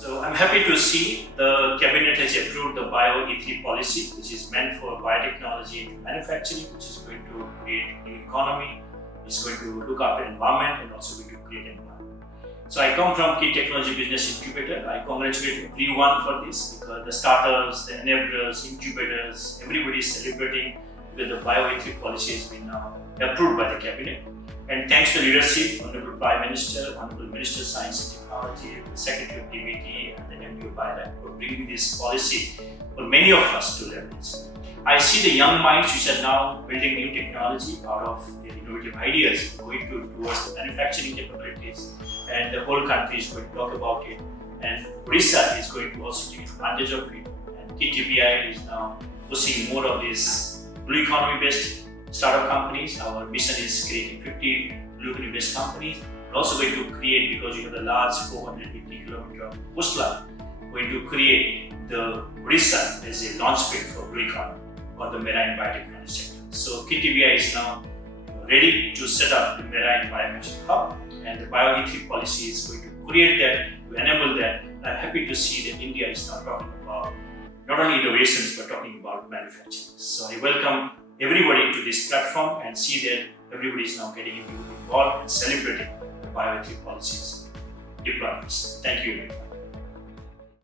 So I'm happy to see the cabinet has approved the Bio-E3 policy, which is meant for biotechnology and manufacturing, which is going to create new economy, is going to look after environment and also going to create environment. So I come from KIIT-Technology Business Incubator. I congratulate everyone for this because the startups, the enablers, incubators, everybody is celebrating because the Bio-E3 policy has been now approved by the cabinet. And thanks to leadership, Honorable Prime Minister, Honorable Minister of Science and Technology, the Secretary of DBT and the MD of BIRAC for bringing this policy for many of us to leverage. I see the young minds which are now building new technology out of their innovative ideas going towards the manufacturing capabilities, and the whole country is going to talk about it, and Odisha is going to also take advantage of it, and KIIT-TBI is now pushing more of these blue economy based startup companies. Our mission is creating 50 blue economy based companies. We're also going to create, because you have the large 450 kilometer coastline, going to create the Odisha as a launch pad for blue economy for the marine biotechnology sector. So KIIT-TBI is now ready to set up the marine biomanufacturing hub, and the Bio-E3 policy is going to create that, to enable that. I'm happy to see that India is now talking about not only innovations but talking about manufacturing. So I welcome everybody to this platform and see that everybody is now getting involved and celebrating the Bio-E3 policies deployments. Thank you very much.